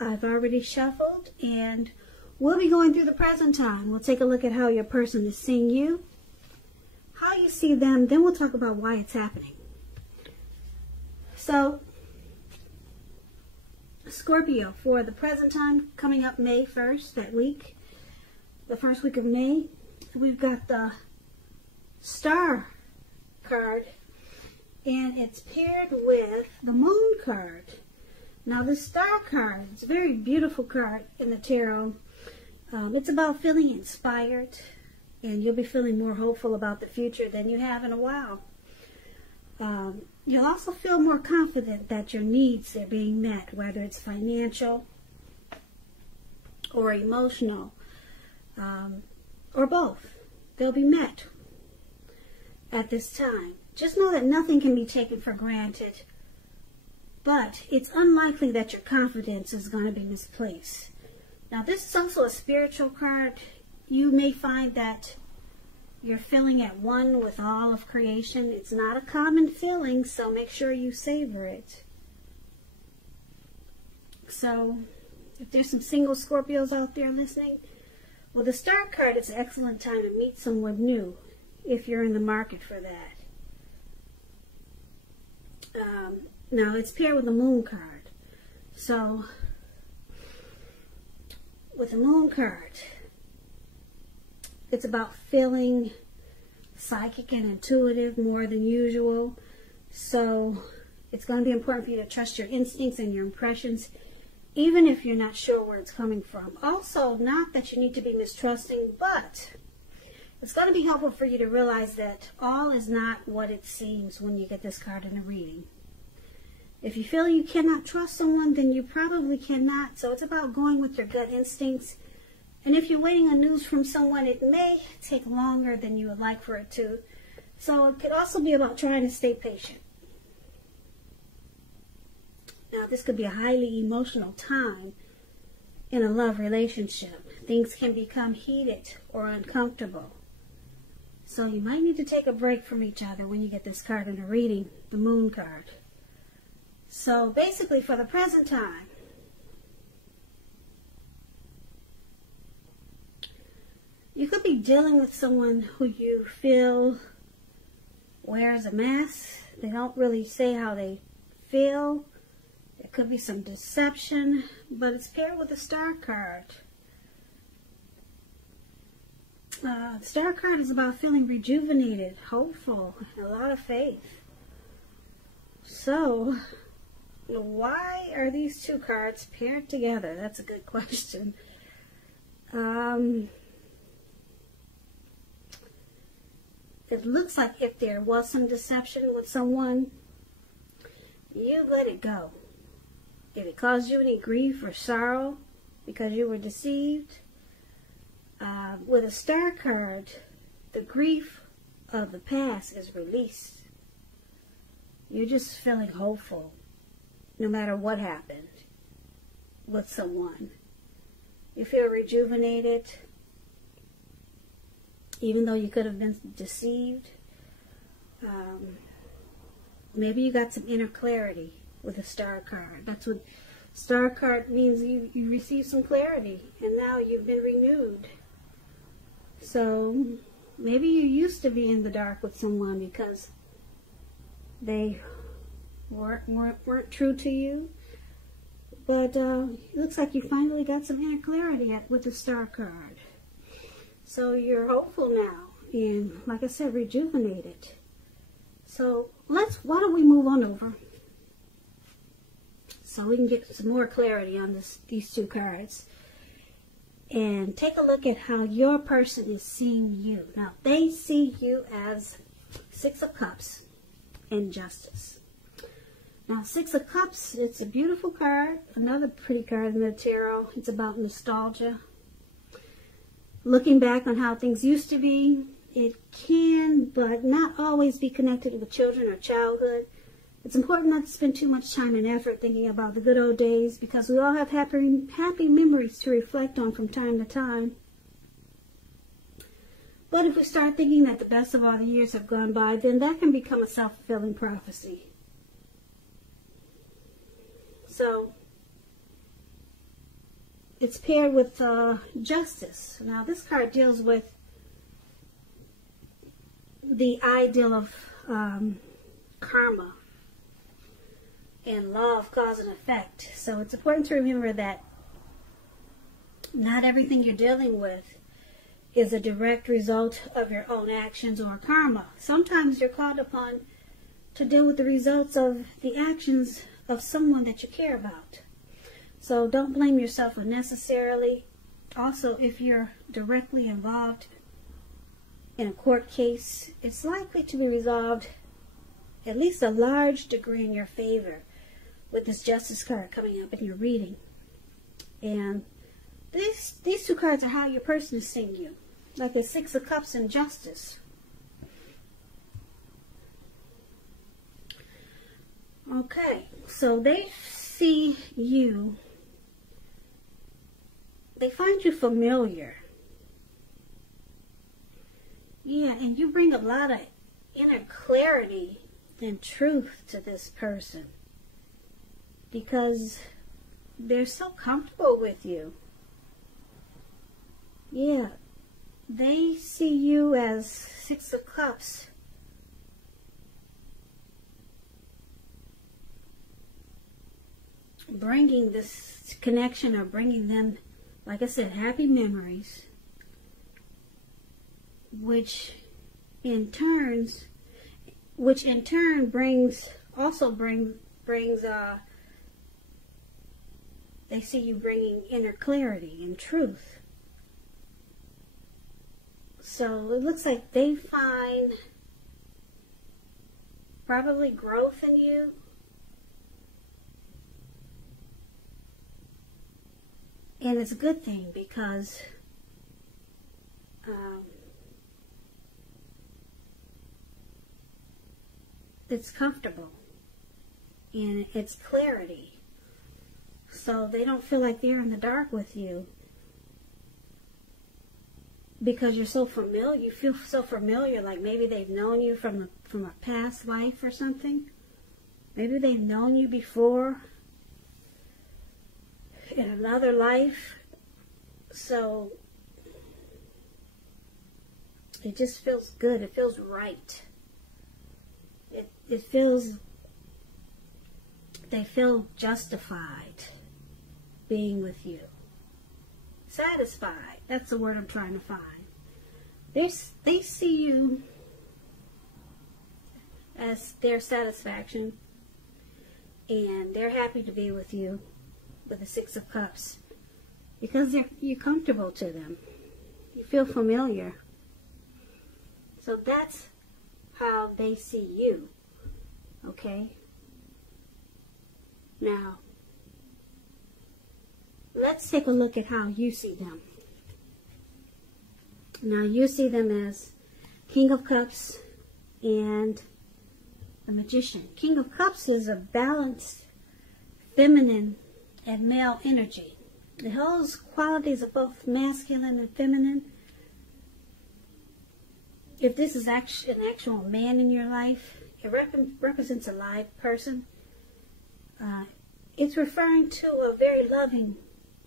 I've already shuffled, and we'll be going through the present time. We'll take a look at how your person is seeing you, how you see them, then we'll talk about why it's happening. So, Scorpio, for the present time, coming up May 1st, that week, the first week of May, we've got the Star card, and it's paired with the Moon card. Now, the Star card, it's a very beautiful card in the tarot. It's about feeling inspired, and you'll be feeling more hopeful about the future than you have in a while. You'll also feel more confident that your needs are being met, whether it's financial or emotional, or both. They'll be met at this time. Just know that nothing can be taken for granted, but it's unlikely that your confidence is going to be misplaced. Now, this is also a spiritual card. You may find that you're feeling at one with all of creation. It's not a common feeling, so make sure you savor it. So, if there's some single Scorpios out there listening, well, the Star card is an excellent time to meet someone new if you're in the market for that. Now, it's paired with the Moon card. So, with the Moon card, it's about feeling psychic and intuitive more than usual. So, it's going to be important for you to trust your instincts and your impressions, even if you're not sure where it's coming from. Also, not that you need to be mistrusting, but it's going to be helpful for you to realize that all is not what it seems when you get this card in a reading. If you feel you cannot trust someone, then you probably cannot. So it's about going with your gut instincts. And if you're waiting on news from someone, it may take longer than you would like for it to. So it could also be about trying to stay patient. Now, this could be a highly emotional time in a love relationship. Things can become heated or uncomfortable. So you might need to take a break from each other when you get this card in a reading, the Moon card. So basically, for the present time, you could be dealing with someone who you feel wears a mask. They don't really say how they feel. There could be some deception, but it's paired with the Star card. The Star card is about feeling rejuvenated, hopeful, and a lot of faith. So, why are these two cards paired together? That's a good question. It looks like if there was some deception with someone, you let it go. If it caused you any grief or sorrow because you were deceived, with a Star card, the grief of the past is released. You're just feeling hopeful no matter what happened with someone. You feel rejuvenated even though you could have been deceived. Maybe you got some inner clarity with a Star card. That's what Star card means. You received some clarity and now you've been renewed. So maybe you used to be in the dark with someone because they weren't true to you, but it looks like you finally got some inner clarity with the Star card. So you're hopeful now, and like I said, rejuvenated. So why don't we move on over so we can get some more clarity on these two cards, and take a look at how your person is seeing you. Now, they see you as Six of Cups and Justice. Now, Six of Cups, it's a beautiful card, another pretty card in the tarot. It's about nostalgia. Looking back on how things used to be, it can, but not always be connected with children or childhood. It's important not to spend too much time and effort thinking about the good old days, because we all have happy memories to reflect on from time to time. But if we start thinking that the best of all the years have gone by, then that can become a self-fulfilling prophecy. So, it's paired with Justice. Now, this card deals with the ideal of karma and law of cause and effect. So it's important to remember that not everything you're dealing with is a direct result of your own actions or karma. Sometimes you're called upon to deal with the results of the actions of someone that you care about. So don't blame yourself unnecessarily. Also, if you're directly involved in a court case, it's likely to be resolved at least a large degree in your favor with this Justice card coming up in your reading. And these two cards are how your person is seeing you, like the Six of Cups and Justice. Okay, so they see you, they find you familiar. Yeah, and you bring a lot of inner clarity and truth to this person because they're so comfortable with you. Yeah, they see you as Six of Cups. Bringing this connection or bringing them, like I said, happy memories, which in turn brings they see you bringing inner clarity and truth. So it looks like they find probably growth in you. And it's a good thing because it's comfortable and it's clarity. So they don't feel like they're in the dark with you because you're so familiar. You feel so familiar, like maybe they've known you from a past life or something. Maybe they've known you before in another life. So it just feels good. It feels right. It feels, they feel justified being with you. Satisfied. That's the word I'm trying to find. They see you as their satisfaction, and they're happy to be with you with the Six of Cups because you're comfortable to them. You feel familiar. So that's how they see you. Okay? Now, let's take a look at how you see them. Now, you see them as King of Cups and the Magician. King of Cups is a balanced, feminine, and male energy. It holds qualities of both masculine and feminine. If this is an actual man in your life, it represents a live person. It's referring to a very loving,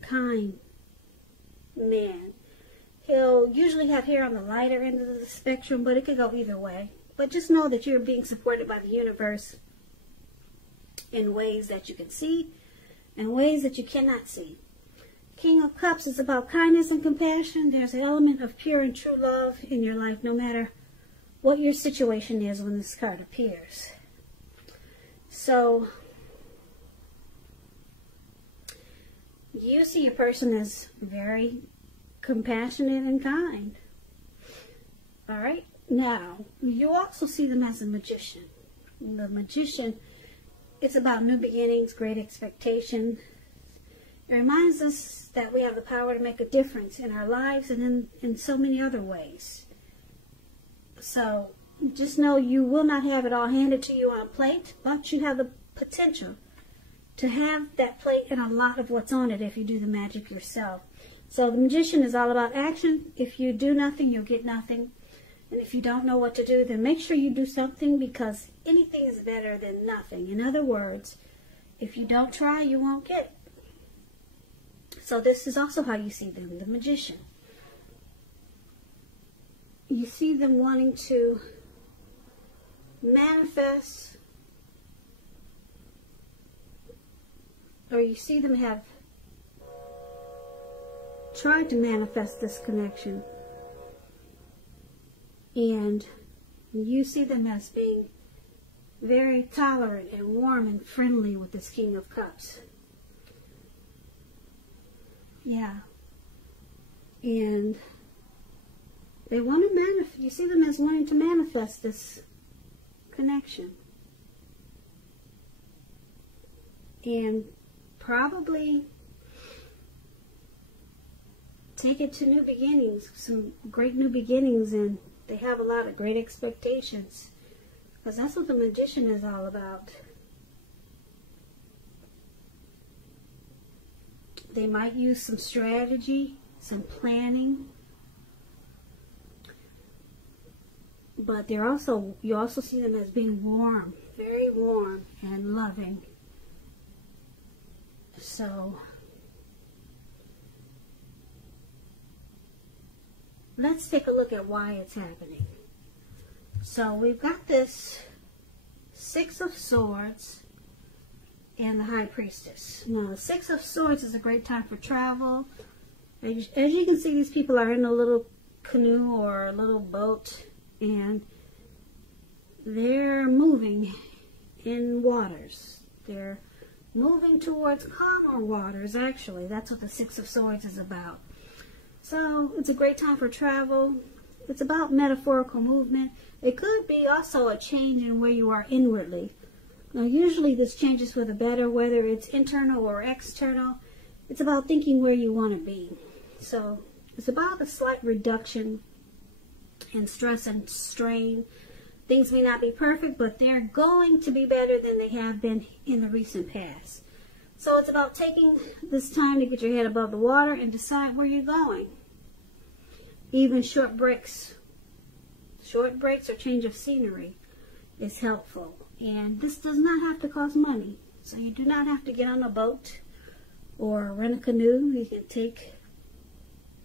kind man. He'll usually have hair on the lighter end of the spectrum, but it could go either way. But just know that you're being supported by the universe in ways that you can see and ways that you cannot see. King of Cups is about kindness and compassion. There's an element of pure and true love in your life, no matter what your situation is when this card appears. So, you see a person as very compassionate and kind. Alright? Now, you also see them as a magician. The magician, it's about new beginnings, great expectation. It reminds us that we have the power to make a difference in our lives and in so many other ways. So, just know you will not have it all handed to you on a plate, but you have the potential to have that plate and a lot of what's on it if you do the magic yourself. So the magician is all about action. If you do nothing, you'll get nothing. And if you don't know what to do, then make sure you do something, because anything is better than nothing. In other words, if you don't try, you won't get. So So this is also how you see them, the Magician. You see them wanting to manifest, or you see them have tried to manifest this connection, and you see them as being very tolerant and warm and friendly with this King of Cups. Yeah. And they want to manifest, you see them as wanting to manifest this connection. And probably take it to new beginnings, some great new beginnings, and they have a lot of great expectations. Because that's what the Magician is all about. They might use some strategy, some planning. But they're also, you also see them as being warm, very warm and loving. So let's take a look at why it's happening. So we've got this Six of Swords and the High Priestess. Now the Six of Swords is a great time for travel. As you can see, these people are in a little canoe or a little boat, and they're moving in waters. They're moving towards calmer waters, actually. That's what the Six of Swords is about. So it's a great time for travel. It's about metaphorical movement. It could be also a change in where you are inwardly. Now usually this changes for the better, whether it's internal or external. It's about thinking where you want to be. So it's about a slight reduction in stress and strain. Things may not be perfect, but they're going to be better than they have been in the recent past. So it's about taking this time to get your head above the water and decide where you're going. Even short breaks or change of scenery is helpful. And this does not have to cost money. So you do not have to get on a boat or rent a canoe. You can take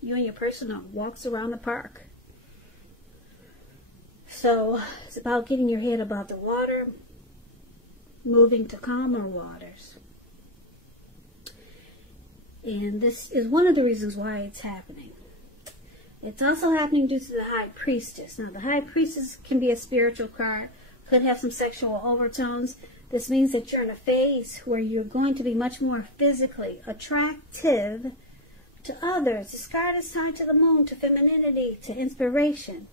you and your person on walks around the park. So it's about getting your head above the water, moving to calmer waters. And this is one of the reasons why it's happening. It's also happening due to the High Priestess. Now, the High Priestess can be a spiritual card, could have some sexual overtones. This means that you're in a phase where you're going to be much more physically attractive to others. This card is tied to the moon, to femininity, to inspiration.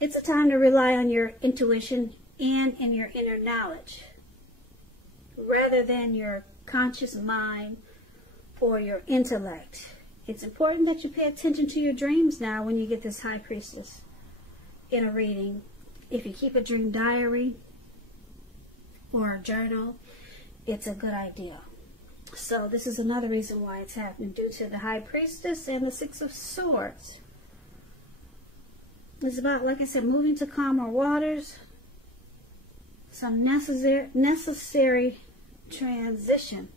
It's a time to rely on your intuition and in your inner knowledge, rather than your conscious mind or your intellect. It's important that you pay attention to your dreams now when you get this High Priestess in a reading. If you keep a dream diary or a journal, it's a good idea. So this is another reason why it's happening, due to the High Priestess and the Six of Swords. It's about, like I said, moving to calmer waters, some necessary transition.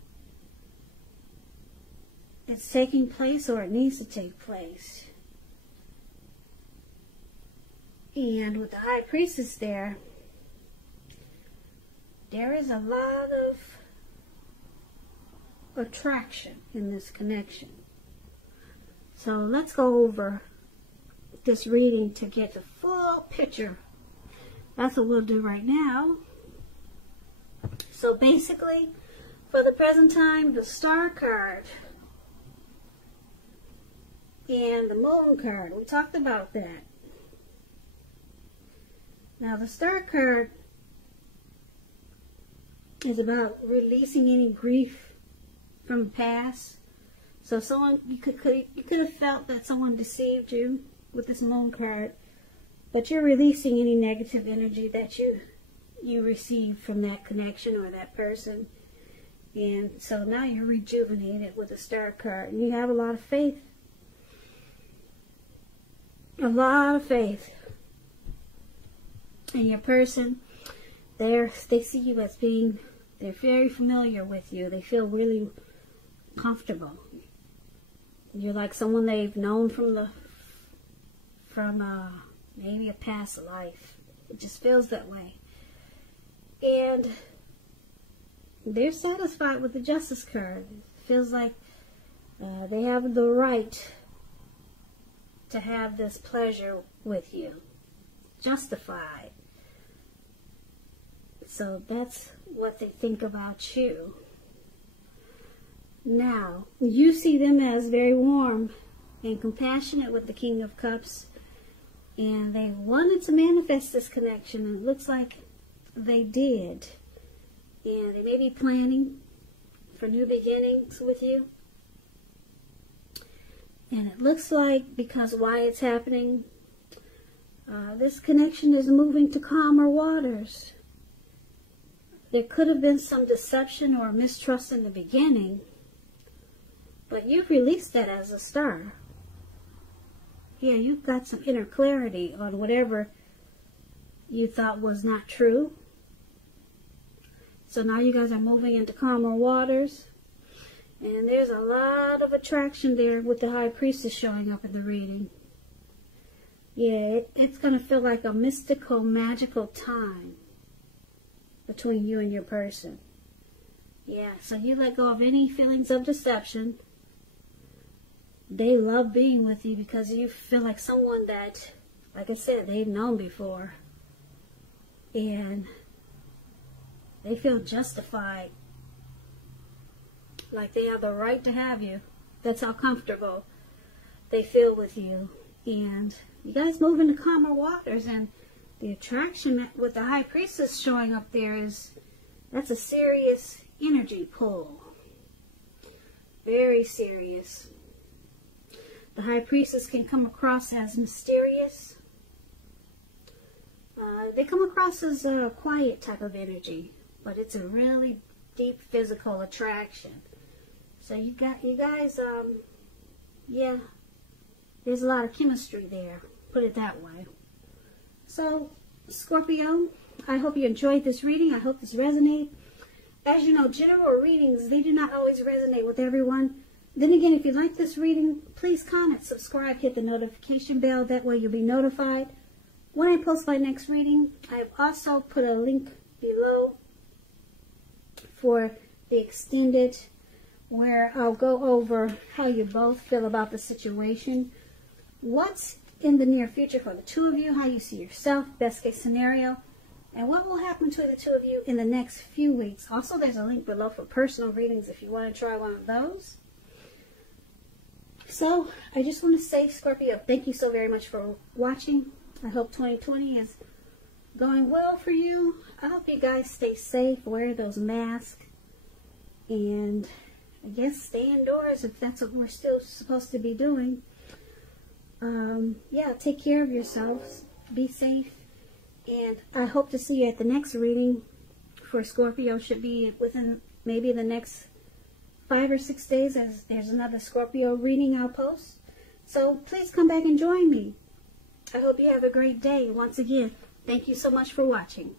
It's taking place, or it needs to take place. And with the High Priestess there is a lot of attraction in this connection. So let's go over this reading to get the full picture. That's what we'll do right now. So basically, for the present time, the Star card and the Moon card, we talked about that. Now the Star card is about releasing any grief from the past. So someone, you could have felt that someone deceived you with this Moon card, but you're releasing any negative energy that you received from that connection or that person. And so now you're rejuvenated with the Star card, and you have a lot of faith. A lot of faith. And your person, they see you as being, they're very familiar with you. They feel really comfortable. You're like someone they've known from maybe a past life. It just feels that way. And they're satisfied with the Justice card. It feels like they have the right to have this pleasure with you. Justified. So that's what they think about you. Now, you see them as very warm and compassionate with the King of Cups. And they wanted to manifest this connection. And it looks like they did. And they may be planning for new beginnings with you. And it looks like, because why it's happening, this connection is moving to calmer waters. There could have been some deception or mistrust in the beginning, but you've released that as a star. Yeah, you've got some inner clarity on whatever you thought was not true. So now you guys are moving into calmer waters. And there's a lot of attraction there with the High Priestess showing up in the reading. Yeah, it's going to feel like a mystical, magical time between you and your person. Yeah, so you let go of any feelings of deception. They love being with you because you feel like someone that, like I said, they've known before. And they feel justified. Like they have the right to have you. That's how comfortable they feel with you. And you guys move into calmer waters, and the attraction with the High Priestess showing up there that's a serious energy pull. Very serious. The High Priestess can come across as mysterious. They come across as a quiet type of energy, but it's a really deep physical attraction. So you guys, yeah, there's a lot of chemistry there, put it that way. So, Scorpio, I hope you enjoyed this reading. I hope this resonated. As you know, general readings, they do not always resonate with everyone. Then again, if you like this reading, please comment, subscribe, hit the notification bell. That way you'll be notified when I post my next reading. I have also put a link below for the extended, where I'll go over how you both feel about the situation, what's in the near future for the two of you, how you see yourself, best case scenario, and what will happen to the two of you in the next few weeks. Also, there's a link below for personal readings if you want to try one of those. So, I just want to say, Scorpio, thank you so very much for watching. I hope 2020 is going well for you. I hope you guys stay safe, wear those masks, and I guess stay indoors if that's what we're still supposed to be doing. Yeah, take care of yourselves. Be safe. And I hope to see you at the next reading for Scorpio. Should be within maybe the next 5 or 6 days, as there's another Scorpio reading I'll post. So please come back and join me. I hope you have a great day. Once again, thank you so much for watching.